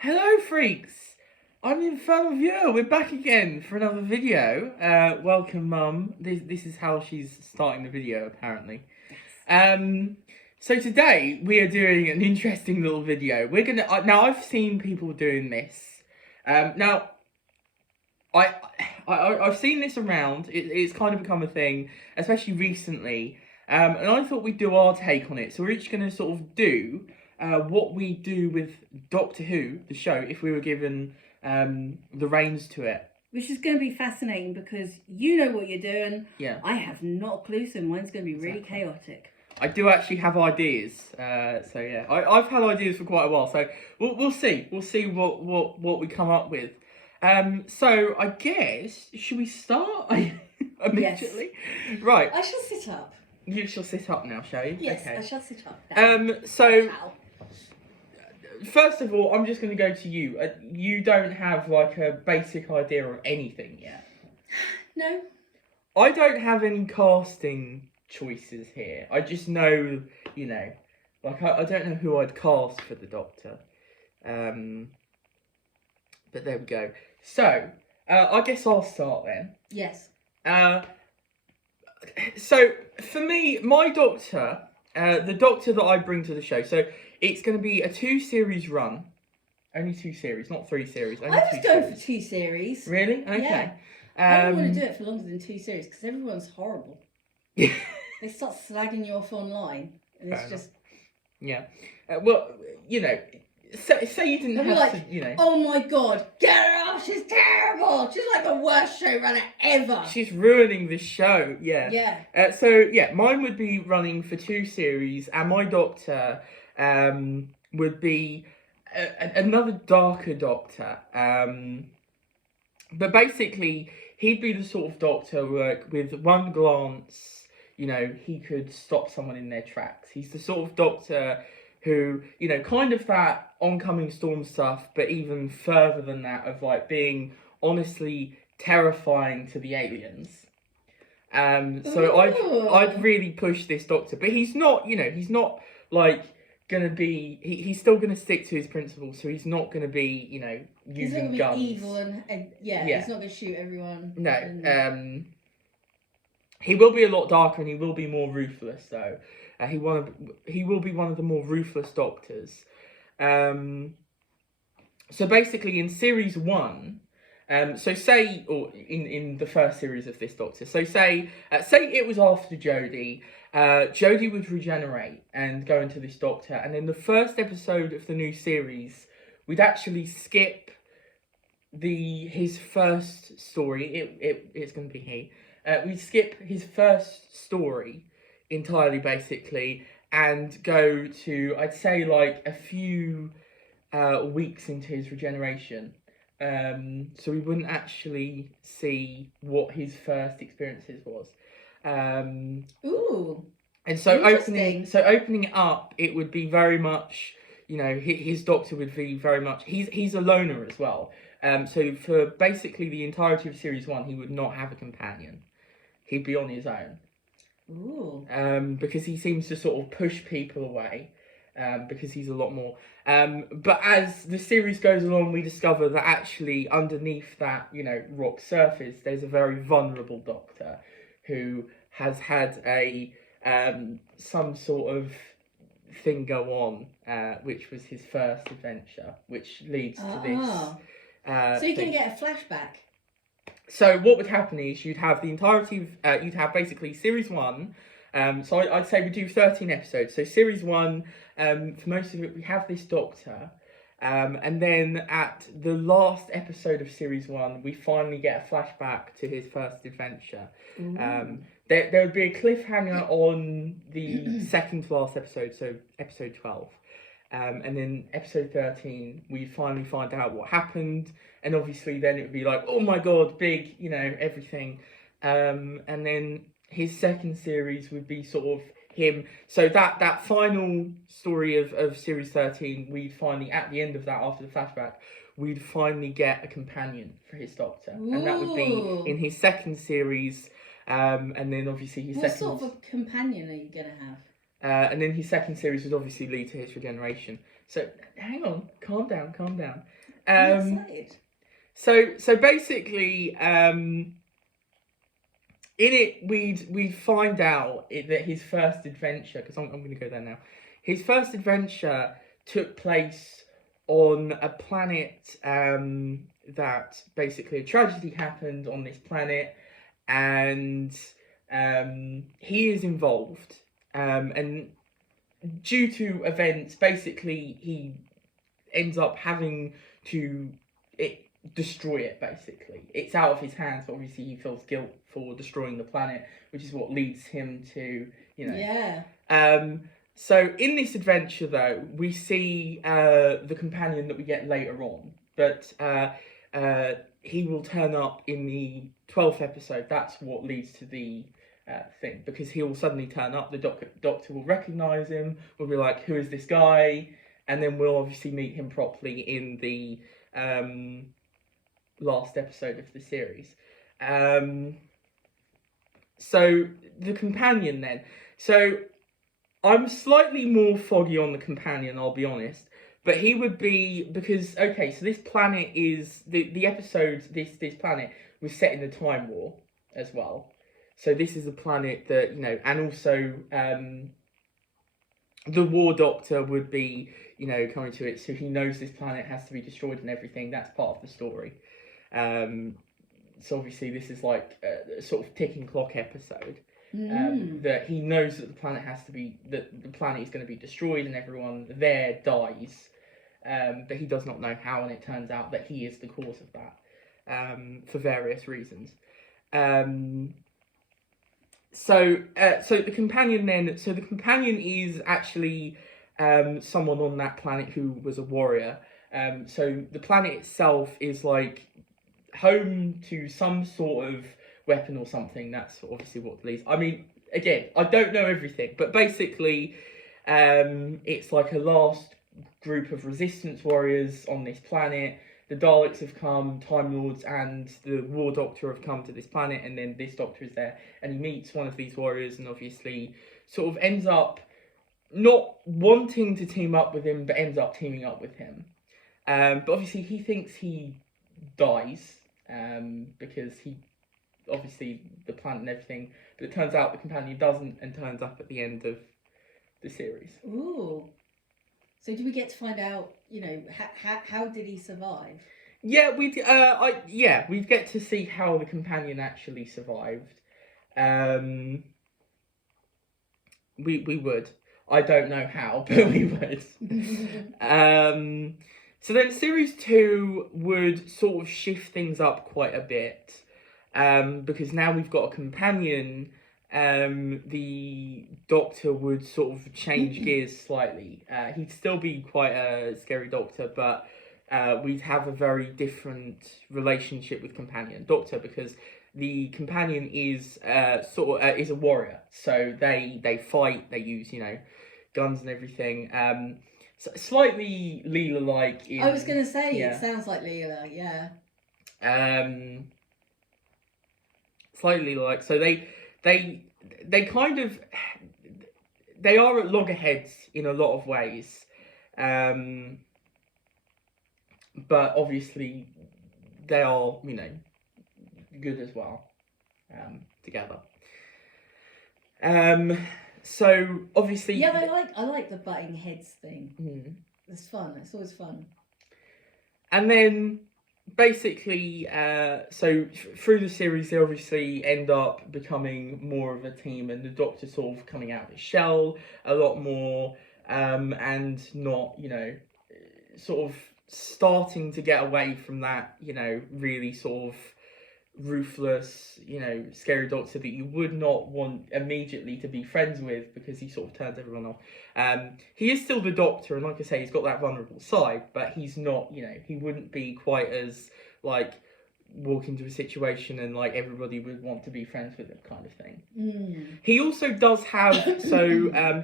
Hello, freaks! I'm the Infernal Viewer. We're back again for another video. Welcome, Mum. This is how she's starting the video, apparently. So today we are doing an interesting little video. We're gonna now. I've seen people doing this. Now, I've seen this around. It's kind of become a thing, especially recently. And I thought we'd do our take on it. So we're each going to sort of do what we do with Doctor Who, the show, if we were given the reins to it. Which is going to be fascinating because you know what you're doing. Yeah. I have not a clue, so mine's going to be really chaotic. I do actually have ideas. So yeah, I've had ideas for quite a while. So we'll see. We'll see what we come up with. So I guess, should we start immediately? Yes. Right. I shall sit up. You shall sit up now, shall you? Yes, okay. I shall sit up now. So first of all, I'm just going to go to you. You don't have like a basic idea of anything yet. No. I don't have any casting choices here. I just know, like I don't know who I'd cast for the Doctor. But there we go. So, I guess I'll start then. Yes. So, for me, my Doctor, the Doctor that I bring to the show, so it's going to be a 2-series run. Only 2 series, not 3 series. Only I was 2 going series. for 2 series. Really? Okay. Yeah. I don't want to do it for longer than 2 series because everyone's horrible. They start slagging you off online, and it's just... Yeah. Well, say you didn't have like, to, oh my god, get her off, she's terrible! She's like the worst showrunner ever! She's ruining the show, yeah. Yeah. So, yeah, mine would be running for 2 series, and my Doctor would be another darker Doctor. But basically, he'd be the sort of Doctor where, with one glance, he could stop someone in their tracks. He's the sort of Doctor who, kind of that oncoming storm stuff, but even further than that, of like being honestly terrifying to the aliens. So I'd really push this Doctor, but he's not, he's not like gonna be. He's still gonna stick to his principles, so he's not gonna be, using he's not guns. Be evil and he's not gonna shoot everyone. No. He will be a lot darker and he will be more ruthless, though. He will be one of the more ruthless Doctors. So basically, in series 1, so say, or in the first series of this Doctor, so say it was after Jodie. Jodie would regenerate and go into this Doctor, and in the first episode of the new series, we'd actually skip his first story. It's going to be he. We'd skip his first story entirely, basically, and go to, I'd say, like a few weeks into his regeneration. So we wouldn't actually see what his first experiences was. Ooh. And so opening it up, it would be very much, his Doctor would be very much, he's a loner as well. So for basically the entirety of series 1, he would not have a companion. He'd be on his own. Ooh. Because he seems to sort of push people away. Because he's a lot more. But as the series goes along, we discover that actually underneath that, rock surface, there's a very vulnerable Doctor who has had some sort of thing go on, which was his first adventure, which leads to this. So you can get a flashback. So what would happen is you'd have the entirety of, you'd have basically series 1. So I'd say we do 13 episodes. So series 1, for most of it, we have this Doctor. And then at the last episode of series 1, we finally get a flashback to his first adventure. There would be a cliffhanger on the second to last episode, so episode 12. And then episode 13, we finally find out what happened. And obviously then it would be like, oh my god, big, everything. And then his second series would be sort of him. So that final story of series 13, we'd finally, at the end of that, after the flashback, we'd finally get a companion for his Doctor. Ooh. And that would be in his second series. And then obviously his What sort of a companion are you going to have? And then his second series would obviously lead to his regeneration. So hang on, calm down. I'm excited. So basically, in it we'd find out that his first adventure, because I'm going to go there now. His first adventure took place on a planet that basically a tragedy happened on this planet, and he is involved, and due to events, basically he ends up having to destroy it. Basically, it's out of his hands, but obviously he feels guilt for destroying the planet, which is what leads him to, Yeah. So in this adventure, though, we see the companion that we get later on, but he will turn up in the 12th episode. That's what leads to the thing, because he will suddenly turn up. The doctor will recognise him. We'll be like, "Who is this guy?" And then we'll obviously meet him properly in the last episode of the series. So the companion then. So I'm slightly more foggy on the companion, I'll be honest. But he would be, because, okay, so this planet is, the episode, this planet was set in the Time War as well. So this is a planet that, and also the War Doctor would be, coming to it. So he knows this planet has to be destroyed and everything. That's part of the story. So obviously this is like a sort of ticking clock episode. That he knows that the planet that the planet is going to be destroyed and everyone there dies, but he does not know how, and it turns out that he is the cause of that, for various reasons. So the companion is actually someone on that planet who was a warrior. So the planet itself is like home to some sort of weapon or something. That's obviously what leads. I mean, again, I don't know everything, but basically, it's like a last group of resistance warriors on this planet. The Daleks have come, Time Lords and the War Doctor have come to this planet, and then this Doctor is there, and he meets one of these warriors, and obviously sort of ends up not wanting to team up with him, but ends up teaming up with him. But obviously he thinks he dies, because he, obviously the planet and everything, but it turns out the companion doesn't, and turns up at the end of the series. Ooh. So do we get to find out, how did he survive? Yeah, we get to see how the companion actually survived. We would. I don't know how, but we would. So then series 2 would sort of shift things up quite a bit, because now we've got a companion. The Doctor would sort of change gears slightly. He'd still be quite a scary Doctor, but we'd have a very different relationship with companion Doctor, because the companion is is a warrior. So they fight. They use guns and everything. Slightly Leela-like. I was going to say, yeah. It sounds like Leela, yeah. Slightly like, so they kind of, they are at loggerheads in a lot of ways, but obviously they are good as well, together. So obviously, yeah, I like the butting heads thing. It's fun. It's always fun. And then basically, so through the series, they obviously end up becoming more of a team, and the Doctor sort of coming out of his shell a lot more, and not, sort of starting to get away from that, really sort of ruthless, scary Doctor that you would not want immediately to be friends with, because he sort of turns everyone off. He is still the Doctor, and like I say, he's got that vulnerable side, but he's not, he wouldn't be quite as, like, walk into a situation and, like, everybody would want to be friends with him kind of thing. He also does have,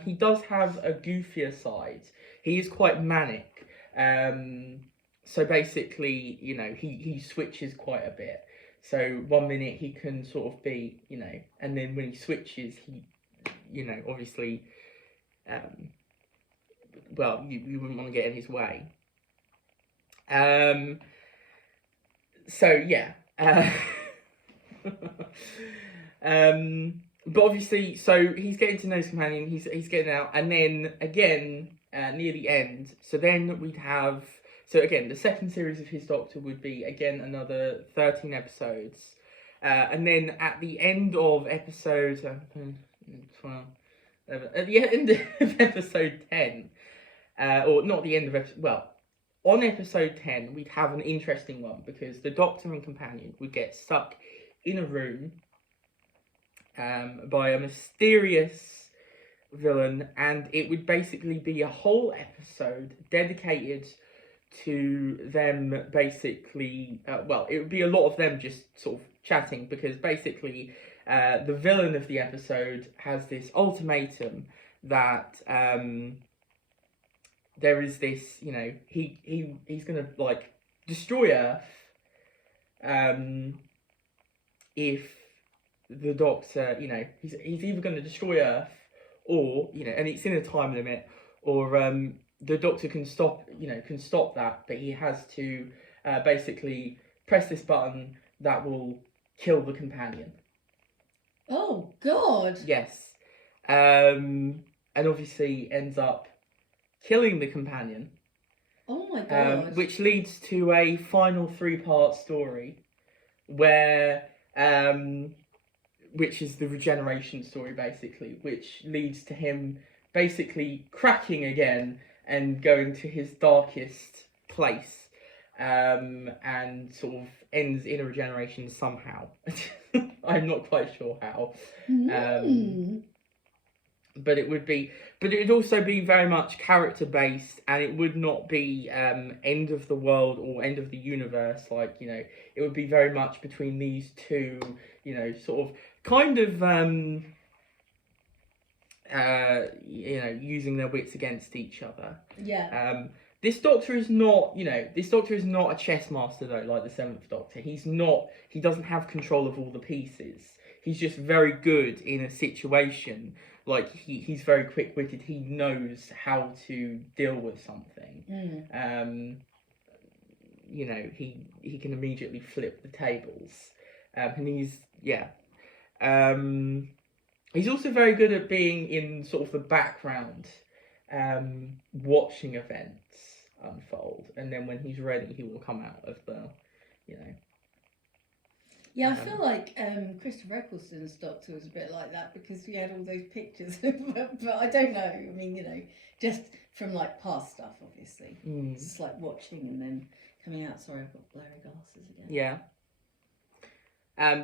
he does have a goofier side. He is quite manic. So basically, he switches quite a bit. So 1 minute he can sort of be, and then when he switches, he, obviously well, you wouldn't want to get in his way. So yeah. But obviously, so he's getting to know his companion. He's getting out, and then again near the end. So then we'd have. So again, the second series of his Doctor would be again another 13 episodes, and then at the end of episode 12, at the end of episode 10, or not the end of episode. Well, on episode 10, we'd have an interesting one because the Doctor and companion would get stuck in a room by a mysterious villain, and it would basically be a whole episode dedicated to them basically, well, it would be a lot of them just sort of chatting because basically the villain of the episode has this ultimatum that there is this, you know, he's gonna like destroy Earth if the Doctor, you know, he's either going to destroy Earth or, you know, and it's in a time limit, or the Doctor can stop that, but he has to basically press this button that will kill the companion. Oh God! Yes, and obviously ends up killing the companion. Oh my God! Which leads to a final 3-part story, where which is the regeneration story basically, which leads to him basically cracking again and going to his darkest place, and sort of ends in a regeneration somehow. I'm not quite sure how. But it would also be very much character based, and it would not be end of the world or end of the universe. Like, you know, it would be very much between these two, you know, sort of kind of you know, using their wits against each other. Yeah. This Doctor is not, you know, a chess master though, like the 7th Doctor. He doesn't have control of all the pieces. He's just very good in a situation. Like, he's very quick-witted. He knows how to deal with something. You know, he can immediately flip the tables. And he's also very good at being in sort of the background, watching events unfold. And then when he's ready, he will come out of the, you know. Yeah, I feel like Christopher Eccleston's Doctor was a bit like that because we had all those pictures. but I don't know. I mean, you know, just from like past stuff, obviously. It's just like watching and then coming out. Sorry, I've got blurry glasses again. Yeah.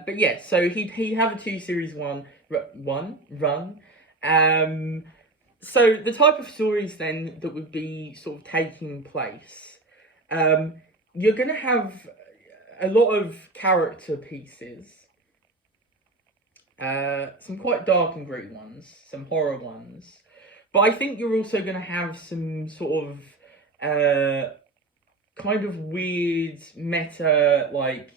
But yeah, so he'd have a 2-series run. So the type of stories then that would be sort of taking place, you're going to have a lot of character pieces, some quite dark and gritty ones, some horror ones, but I think you're also going to have some sort of kind of weird meta, like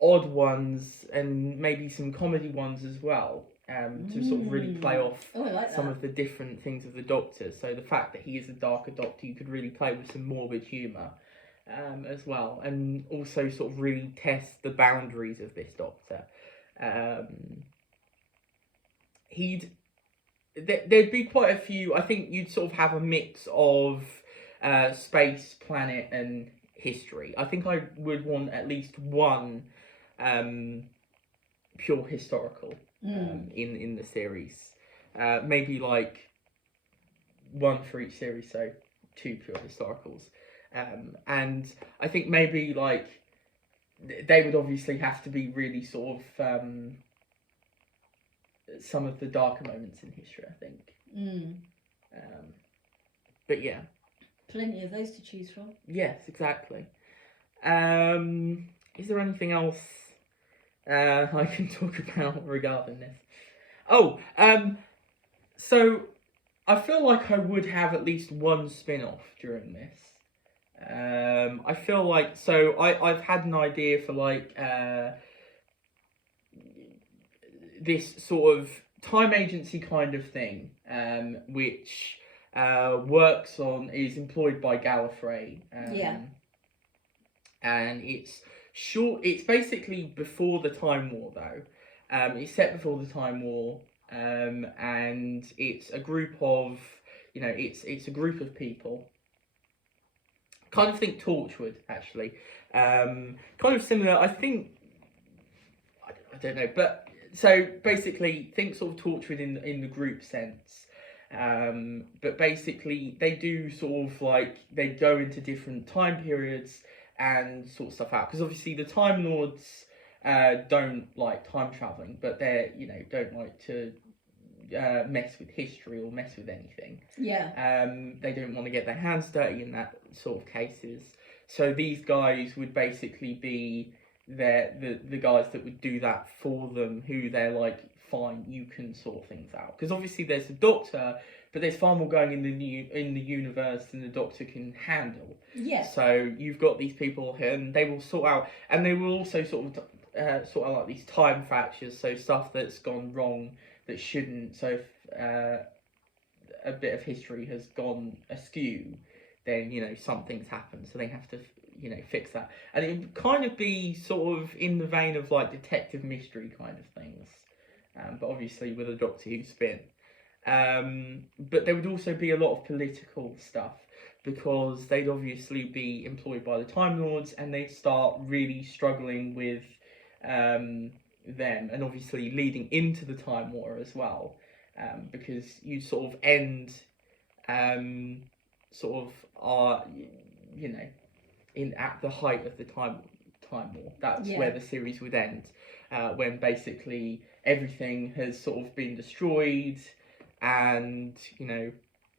odd ones, and maybe some comedy ones as well, to sort of really play off some of the different things of the Doctor. So the fact that he is a darker Doctor, you could really play with some morbid humour as well, and also sort of really test the boundaries of this Doctor. There'd be quite a few. I think you'd sort of have a mix of space, planet, and history. I think I would want at least one pure historical in the series. Maybe like one for each series, so 2 pure historicals. And I think maybe like they would obviously have to be really sort of some of the darker moments in history, I think. But yeah, plenty of those to choose from. Yes, exactly. Is there anything else I can talk about regarding this? So I feel like I would have at least one spin-off during this. I feel like, so I've had an idea for like this sort of time agency kind of thing, which is employed by Gallifrey. And it's short. It's basically before the Time War, though. It's set before the Time War, and it's a group of, it's a group of people. Kind of think Torchwood, actually. Kind of similar. I think. I don't know, but so basically, think sort of Torchwood in the group sense. But basically, they do sort of like they go into different time periods and sort stuff out, because obviously the Time Lords don't like time traveling, but they're don't like to mess with history or mess with anything. They don't want to get their hands dirty in that sort of cases. So these guys would basically be the guys that would do that for them, who they're like, fine, you can sort things out, because obviously there's the Doctor, but there's far more going in the universe than the Doctor can handle. So you've got these people here, and they will sort out, and they will also sort out like these time fractures, so stuff that's gone wrong that shouldn't. So if a bit of history has gone askew, then something's happened, so they have to fix that. And it would kind of be sort of in the vein of like detective mystery kind of things, but obviously with a Doctor Who spin. But there would also be a lot of political stuff, because they'd obviously be employed by the Time Lords, and they'd start really struggling with them, and obviously leading into the Time War as well, because you sort of end at the height of the Time War. That's where the series would end, when basically everything has sort of been destroyed, and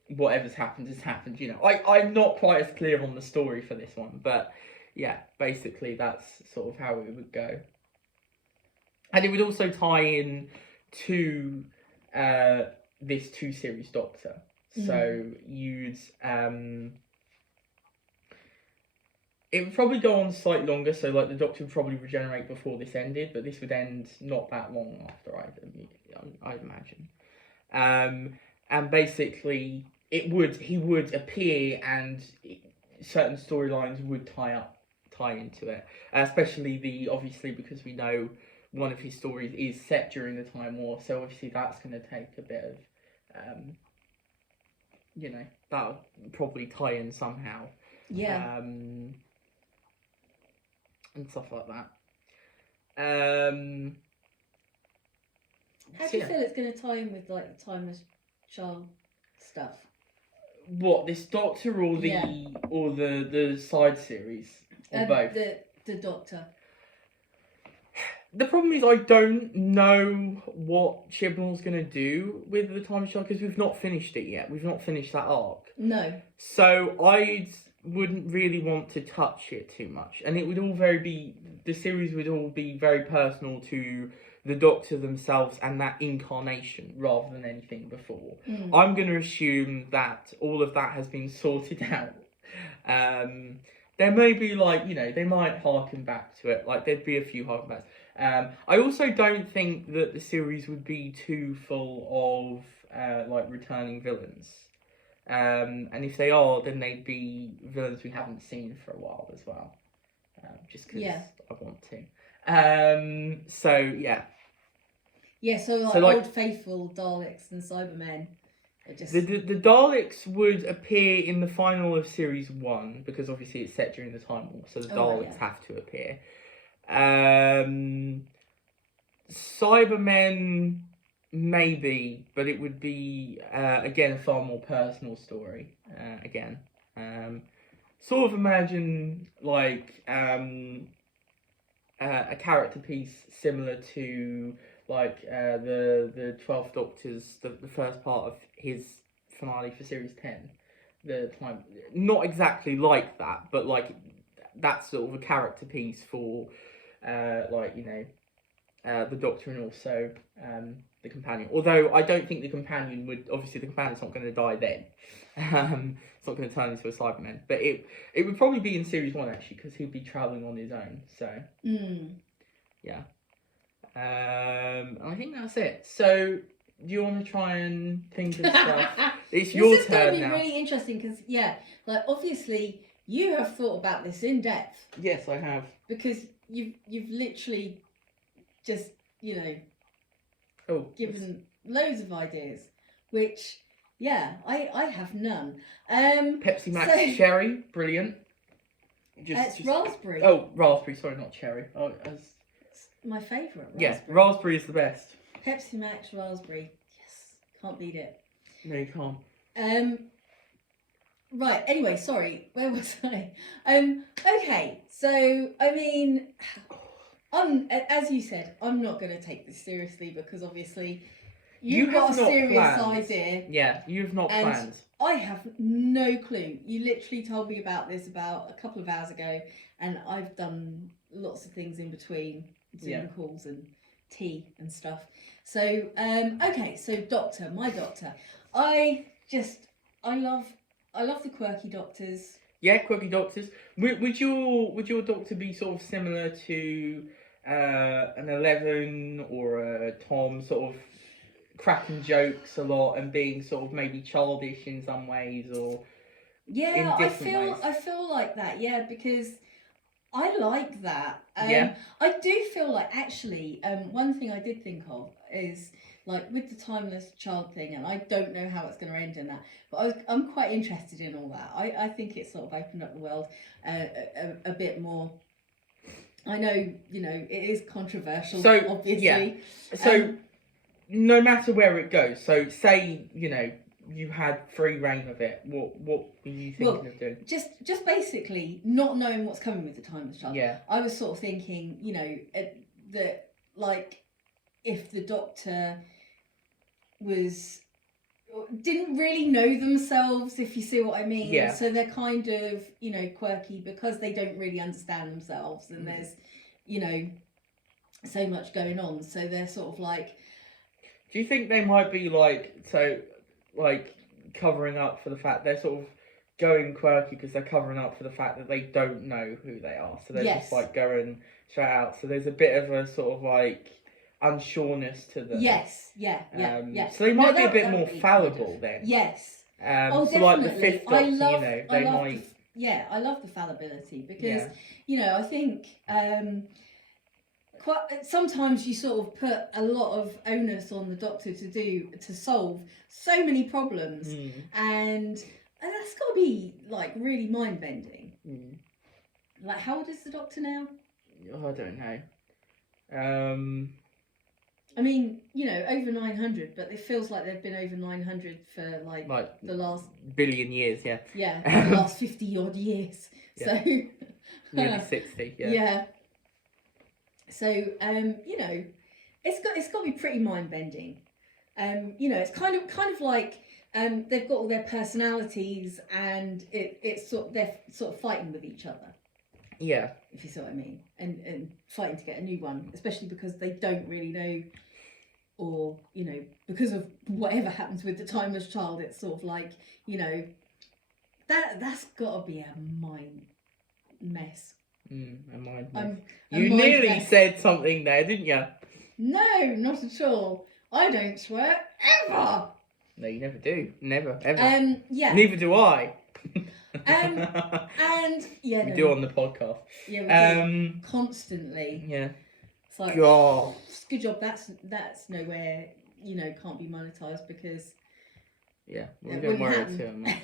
whatever's happened has happened. I'm not quite as clear on the story for this one, but yeah, basically that's sort of how it would go. And it would also tie in to this 2-series Doctor. So you'd it would probably go on slightly longer, so like the Doctor would probably regenerate before this ended, but this would end not that long after, I'd imagine. And basically he would appear, and certain storylines would tie into it, especially obviously because we know one of his stories is set during the Time War, so obviously that's going to take a bit of that'll probably tie in somehow, and stuff like that. How do you feel it's going to tie in with like the Timeless Child stuff? What, this Doctor or the side series, or both? The Doctor. The problem is I don't know what Chibnall's going to do with the Timeless Child, because we've not finished it yet. We've not finished that arc. No. So I wouldn't really want to touch it too much, and it would all the series would all be very personal to the Doctor themselves and that incarnation, rather than anything before. I'm going to assume that all of that has been sorted out. There may be they might harken back to it, like there'd be a few harken backs. I also don't think that the series would be too full of returning villains. And if they are, then they'd be villains we haven't seen for a while as well. Just because I want to. So yeah. Yeah, so Old Faithful, Daleks and Cybermen are just... The Daleks would appear in the final of Series 1, because obviously it's set during the Time War, so the Daleks have to appear. Cybermen, maybe, but it would be, again, a far more personal story, again. Sort of imagine, a character piece similar to... the 12th Doctor's, the first part of his finale for Series 10. Not exactly like that, but that's sort of a character piece for the Doctor, and also the companion. Although I don't think the companion would, obviously the companion's not going to die then. It's not going to turn into a Cyberman, but it would probably be in Series 1 actually, because he'd be travelling on his own, so yeah. I think that's it. So you want to try and think of stuff? It's This your is going to turn be now. really interesting because, like obviously you have thought about this in depth Yes, I have. because you've literally just, given loads of ideas, which, I have none. Pepsi Max Cherry, brilliant. It's raspberry. Oh, raspberry, sorry, not cherry. Oh, It's my favourite, raspberry. Yeah, raspberry is the best. Pepsi Max raspberry. Yes, can't beat it. No, you can't. Right, anyway, sorry, where was I? Okay, so, I mean, as you said, I'm not going to take this seriously because obviously you've got a serious idea. Yeah, you've not planned. I have no clue. You literally told me about this about a couple of hours ago, and I've done lots of things in between, Zoom calls and tea and stuff. So, okay, so my doctor. I love the quirky doctors. Yeah, quirky doctors. Would your doctor be sort of similar to an 11 or a Tom, sort of cracking jokes a lot and being sort of maybe childish in some ways, or I feel like that, because I like that. I do feel like actually one thing I did think of is like with the timeless child thing, and I don't know how it's going to end in that, but I'm quite interested in all that. I think it's sort of opened up the world a bit more. I know, it is controversial, so, obviously. Yeah. So no matter where it goes, so say, you had free reign of it, what were you thinking of doing? Just basically not knowing what's coming with the timeless child. Yeah. I was sort of thinking, that like if the doctor didn't really know themselves, if you see what I mean. Yeah. So they're kind of, quirky because they don't really understand themselves, and there's, so much going on. So they're sort of like. Do you think they might be covering up for the fact they're sort of going quirky because they're covering up for the fact that they don't know who they are? So they're just like going straight out. So there's a bit of a sort of like unsureness to them. Yes, yeah. So they might be a bit more fallible then. Yes. So definitely. Like the fifth doctor, they might. I love the fallibility because I think sometimes you sort of put a lot of onus on the doctor to solve so many problems, and that's got to be like really mind bending. Like, how old is the doctor now? I don't know. I mean, over 900, but it feels like they've been over 900 for like the last billion years, the last 50 odd years. Yeah. So nearly 60, yeah. So it's got to be pretty mind bending. It's kind of like they've got all their personalities, and they're sort of fighting with each other. Yeah. If you see what I mean, and fighting to get a new one, especially because they don't really know, or because of whatever happens with the timeless child, it's sort of like that's got to be a mind mess. A mind mess. You nearly said something there, didn't you? No, not at all. I don't swear ever. No, you never do. Never, ever. Yeah. Neither do I. And we do on the podcast. Yeah, we do. Constantly. Yeah. It's like, God. Good job. That's nowhere. Can't be monetized because. Yeah, we don't worry too much.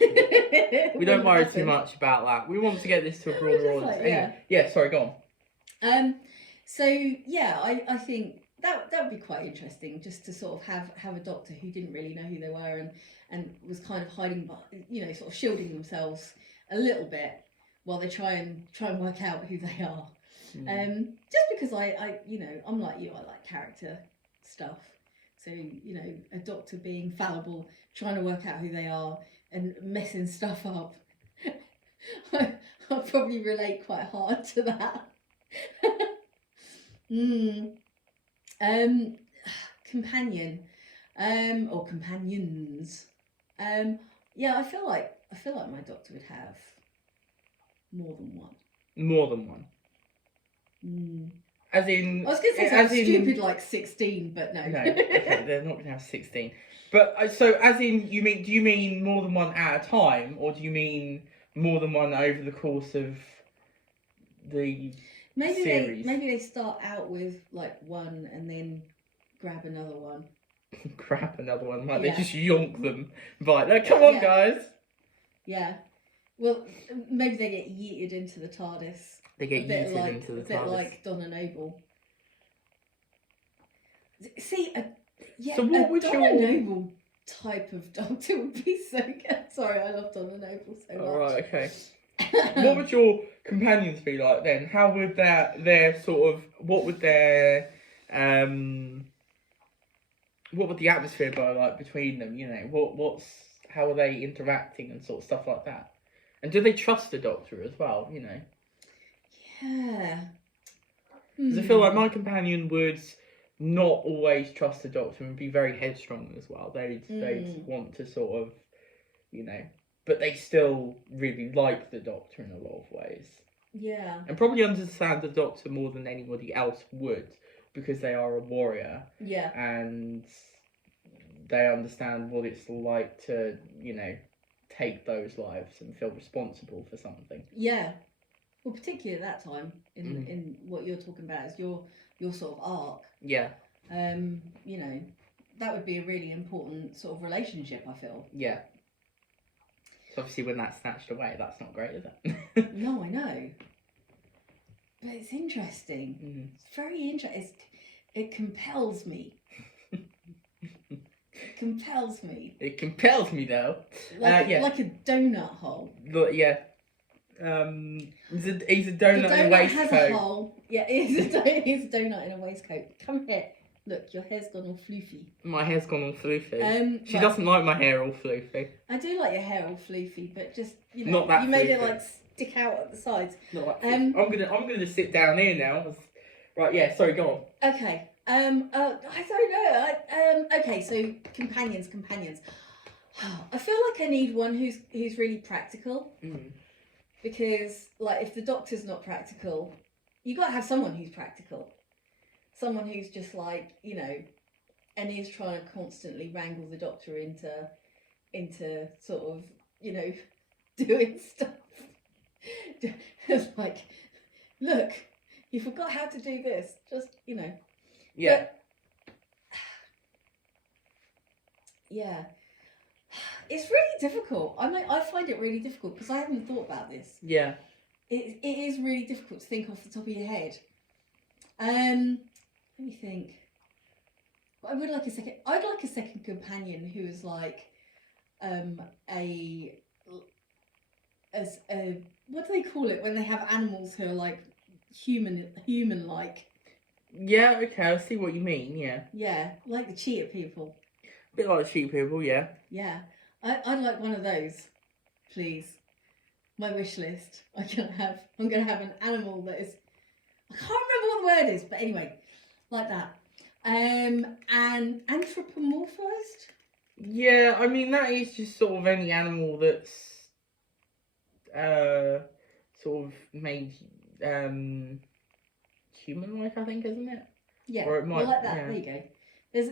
We don't worry too much about that. We want to get this to a broader audience. Anyway, sorry, go on. So I think that would be quite interesting, just to sort of have a doctor who didn't really know who they were and was kind of hiding, sort of shielding themselves a little bit while they try and work out who they are. Just because I'm like you, I like character stuff. So a doctor being fallible, trying to work out who they are and messing stuff up. I'll probably relate quite hard to that. Companion, or companions. I feel like my doctor would have more than one. More than one. As in, I was going to say something stupid like 16, but no. No, okay, they're not going to have 16. But so, as in, do you mean more than one at a time, or do you mean more than one over the course of the series? Maybe they start out with like one and then grab another one. Grab another one, like they just yonk them. Right, like, come on, guys. Yeah. Well, maybe they get yeeted into the TARDIS. They get yeeted into the TARDIS. A bit like Donna Noble. See, so what would Donna Noble type of Doctor would be so good. Sorry, I love Donna Noble so much. Alright, okay. What would your companions be like then? How would what would the atmosphere be like between them? You know, how are they interacting and sort of stuff like that? And do they trust the Doctor as well? You know. Yeah. Because I feel like my companion would not always trust the Doctor and be very headstrong as well. They'd want to sort of, you know, but they still really like the Doctor in a lot of ways. Yeah. And probably understand the Doctor more than anybody else would, because they are a warrior. Yeah. And they understand what it's like to, you know, take those lives and feel responsible for something. Yeah. Well, particularly at that time, in what you're talking about is your sort of arc. Yeah. You know, that would be a really important sort of relationship, I feel. Yeah. So obviously when that's snatched away, that's not great, is it? No, I know. But it's interesting. It's very interesting. It compels me. It compels me. It compels me, though. Like a donut hole. Yeah. He's a donut in a waistcoat. Has a hole. Yeah, he's a donut in a waistcoat. Come here. Look, your hair's gone all floofy. My hair's gone all floofy. She doesn't like my hair all floofy. I do like your hair all floofy, but just, you know, not that you made floofy. it like stick out at the sides. Not that I'm gonna sit down here now. Right, yeah. Sorry, go on. Okay. I don't know. Okay, so companions. I feel like I need one who's really practical. Because, like, if the Doctor's not practical, you got to have someone who's practical. Someone who's just like, you know, and is trying to constantly wrangle the Doctor into sort of, you know, doing stuff. It's like, look, you forgot how to do this. Just, you know. Yeah. But, yeah. It's really difficult. I find it really difficult because I haven't thought about this. Yeah. It is really difficult to think off the top of your head. Let me think. I'd like a second companion who is like what do they call it when they have animals who are like human like? Yeah, okay, I see what you mean, yeah. Yeah, like the cheetah people. A bit like cheetah people, yeah. Yeah. I'd like one of those, please. My wish list. I'm gonna have an animal that is, I can't remember what the word is, but anyway, like that. And anthropomorphized? Yeah, I mean that is just sort of any animal that's sort of made human-like, I think, isn't it? Yeah. Or it might, like that. Yeah. There you go.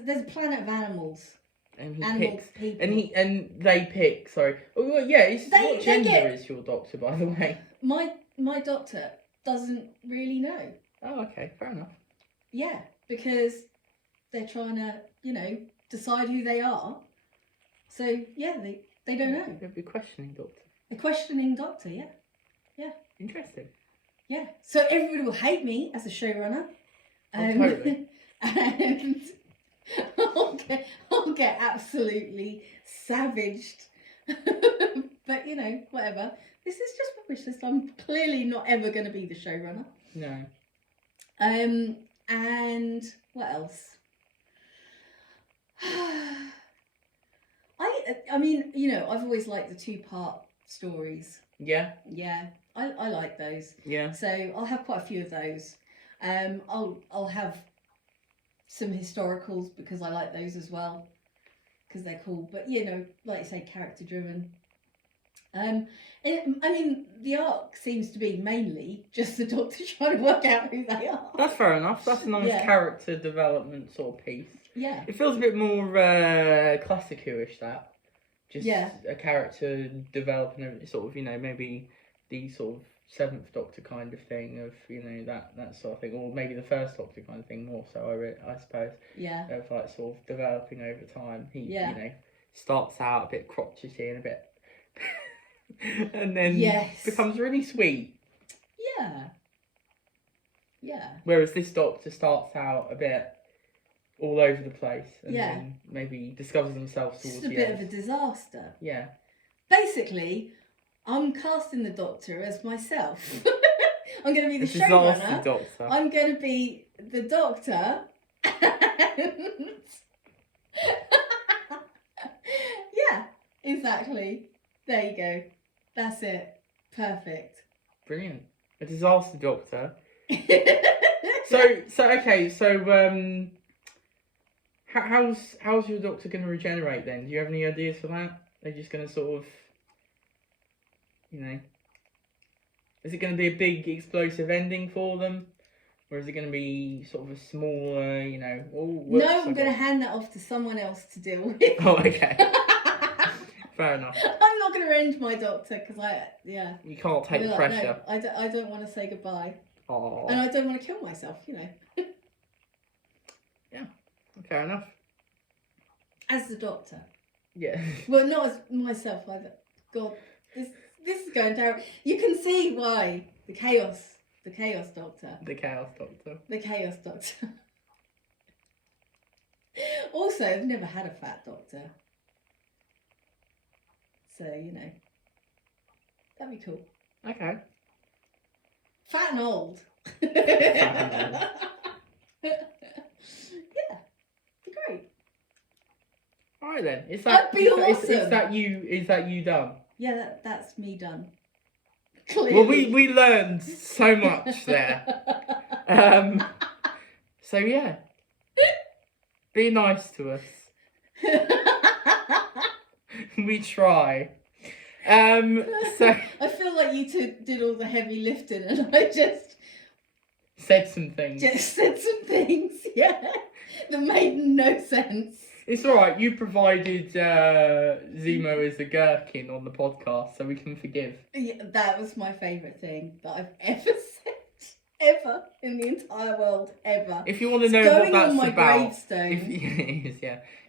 There's a planet of animals. And he Animals, picks, people. and they pick. Sorry. Oh well, yeah. What gender is your Doctor, by the way? My Doctor doesn't really know. Oh, okay, fair enough. Yeah, because they're trying to, you know, decide who they are. So yeah, they don't know. They'll be questioning Doctor. A questioning Doctor, yeah. Yeah. Interesting. Yeah. So everybody will hate me as a showrunner. Totally. And I'll get absolutely savaged. But you know, whatever. This is just my wish list. I'm clearly not ever going to be the showrunner. No. And what else? I mean, you know, I've always liked the 2-part stories. Yeah. Yeah, I like those. Yeah. So I'll have quite a few of those. I'll have some historicals because I like those as well, because they're cool. But you know, like you say, character driven. I mean, the arc seems to be mainly just the Doctor trying to work out who they are. That's fair enough. That's a nice character development sort of piece. Yeah. It feels a bit more classic-ish, that. Just a character developing, sort of, maybe the sort of Seventh Doctor kind of thing of, that sort of thing, or maybe the First Doctor kind of thing more so, I suppose. Yeah. Of like sort of developing over time. He, starts out a bit crotchety and a bit, and then becomes really sweet. Yeah. Yeah. Whereas this Doctor starts out a bit all over the place, and then maybe discovers himself towards the end. It's a bit of a disaster. Yeah. Basically, I'm casting the Doctor as myself. I'm going to be the disaster showrunner. Doctor. I'm going to be the Doctor. Yeah, exactly. There you go. That's it. Perfect. Brilliant. A disaster Doctor. So how's your Doctor going to regenerate then? Do you have any ideas for that? They're just going to sort of, is it going to be a big explosive ending for them? Or is it going to be sort of a smaller, No, I'm going to hand that off to someone else to deal with. Oh, okay. Fair enough. I'm not going to end my Doctor because you can't take the pressure. No, I don't want to say goodbye. Oh. And I don't want to kill myself, Yeah, fair enough. As the Doctor. Yeah. Well, not as myself either. God, this is going down. You can see why the chaos Doctor. The Chaos Doctor. The Chaos Doctor. Also, I've never had a fat Doctor. So, that'd be cool. Okay. Fat and old. Fat and old. Yeah, be great. All right then. That'd be awesome. Is that you done? Yeah, that's me done. Clearly. Well, we learned so much there. So yeah, be nice to us. We try. So I feel like you two did all the heavy lifting, and I just said some things. Yeah, that made no sense. It's all right. You provided Zemo as a gherkin on the podcast, so we can forgive. Yeah, that was my favourite thing that I've ever said, ever in the entire world, ever. If you want to know what that's on my about, gravestone.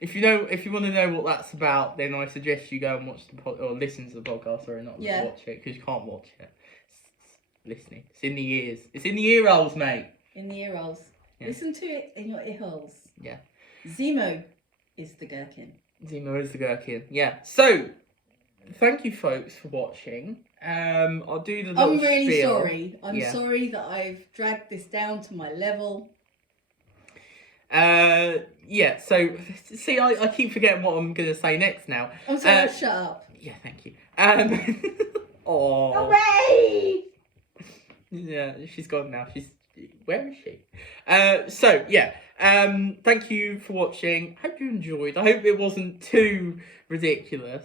If you want to know what that's about, then I suggest you go and watch or listen to the podcast, or not watch it, because you can't watch it. It's listening. It's in the ears. It's in the ear holes, mate. In the ear holes. Yeah. Listen to it in your ear holes. Yeah. Zemo is the gherkin. Zemo is the gherkin. Yeah. So, thank you, folks, for watching. I'll do the little I'm really spiel. sorry. I'm sorry that I've dragged this down to my level. So, see, I keep forgetting what I'm going to say next now. I'm sorry, shut up. Yeah, thank you. Oh. Hooray! Yeah, she's gone now. Where is she? Thank you for watching. Hope you enjoyed. I hope it wasn't too ridiculous.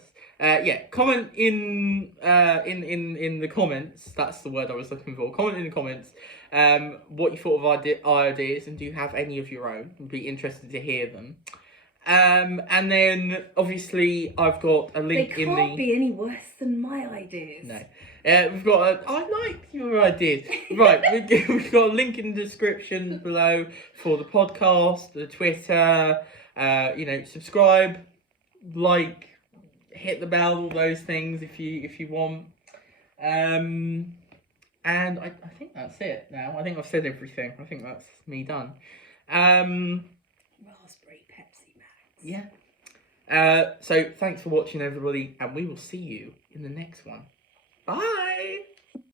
Comment in the comments. That's the word I was looking for. Comment in the comments what you thought of our ideas, and do you have any of your own? I'd be interested to hear them. And then obviously I've got a link in the. They can't be any worse than my ideas. No. We've got I like your ideas. Right, we've got a link in the description below for the podcast, the Twitter, subscribe, like, hit the bell, all those things if you want. And I think that's it now. I think I've said everything. I think that's me done. Raspberry Pepsi Max. Yeah. So thanks for watching, everybody, and we will see you in the next one. Bye!